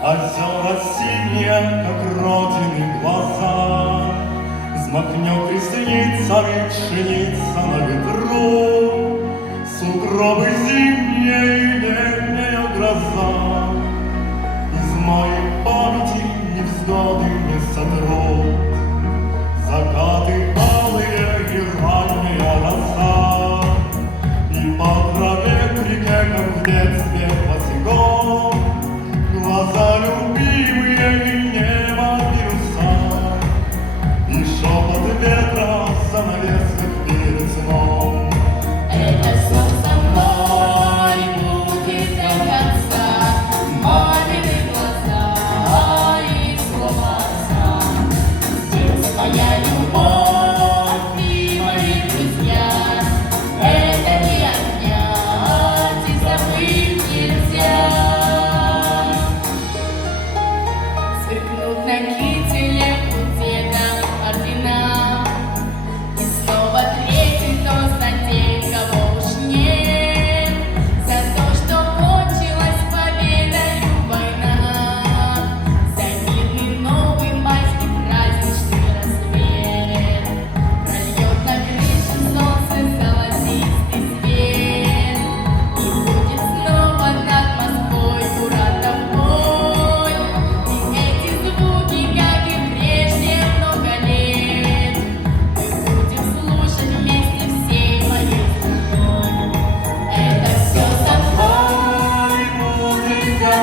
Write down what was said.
Озера синие, как родины глаза, взмахнет ресницами пшеница на ветру, сугробы зимние и летняя гроза. Из моей памяти невзгоды не сотрут закаты алые и ранняя роса, и по траве к реке, как в детстве босиком, глаза любимые и небо бирюса, и шепот ветра в занавесках перед сном. Это все со мной будет до конца, мамины глаза и слова отца. Здесь моя любовь и мои друзья, это не отнять и забыть нельзя. Сверкнут на кителе у деда ордена, и снова третий тост на тех, кого уж нет, за то, что кончилась победою война, за мирный новый майский праздничный рассвет. Прольет на крыше солнце золотистый свет, и будет снова над Москвой куратов бой. И эти звуки, как и прежде много лет, мы будем слушать вместе всей моей страной. Это все со мной Ой, будет до